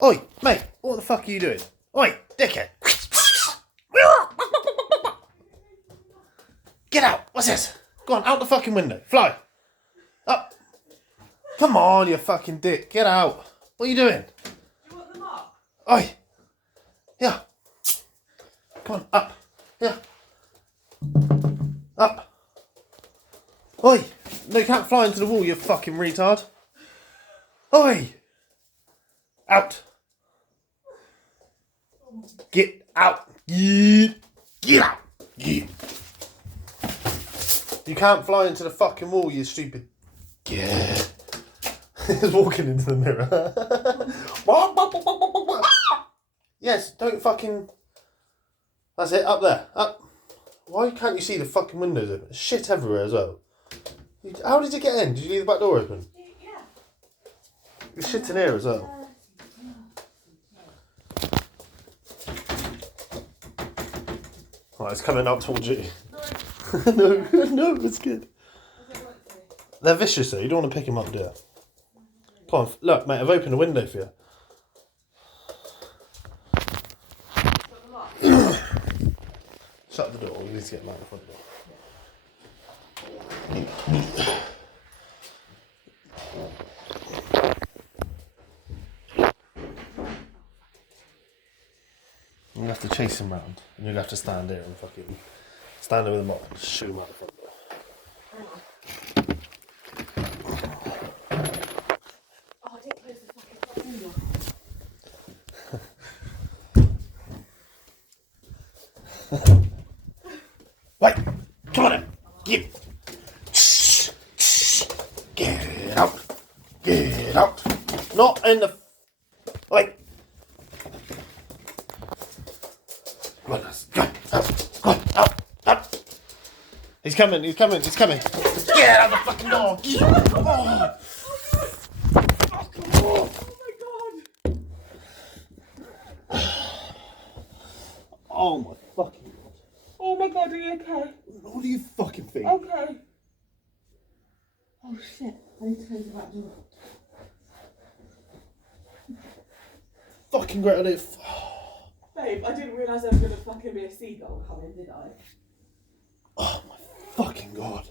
Oi, mate, what the fuck are you doing? Oi, dickhead. Get out. What's this? Go on, out the fucking window. Fly. Up. Come on, you fucking dick. Get out. What are you doing? Do you want the mark? Oi. Yeah. Come on, up. Yeah. Up. Oi. No, you can't fly into the wall, you fucking retard. Oi. Out. Get out. Get out. Get. You can't fly into the fucking wall, you stupid. Get. He's walking into the mirror. Yes, don't fucking... That's it, up there. Up. Why can't you see the fucking windows open? Shit everywhere as well. How did you get in? Did you leave the back door open? Yeah. There's shit in here as well. Oh, it's coming out towards you. No, no, it's good. They're vicious though, you don't want to pick them up, do you? Come on, look mate, I've opened a window for you. Shut the door, we need to get Matt in front of you. You're going to have to chase him round, and you're going to have to stand here and fucking stand there with him up and shoot him out the front door. Oh, I didn't close the fucking window. Wait! Come on in! Get out! Get out! Not in the... Wait! Come on, go! Up! He's coming! Get out of the fucking door! Oh. Oh my god! Oh my fucking god! Oh my god, are you okay? What do you fucking think? Okay. Oh shit, I need to close the back door. Fucking great idea. Babe, I didn't realise there was going to fucking be a seagull coming, did I? Oh my fucking god.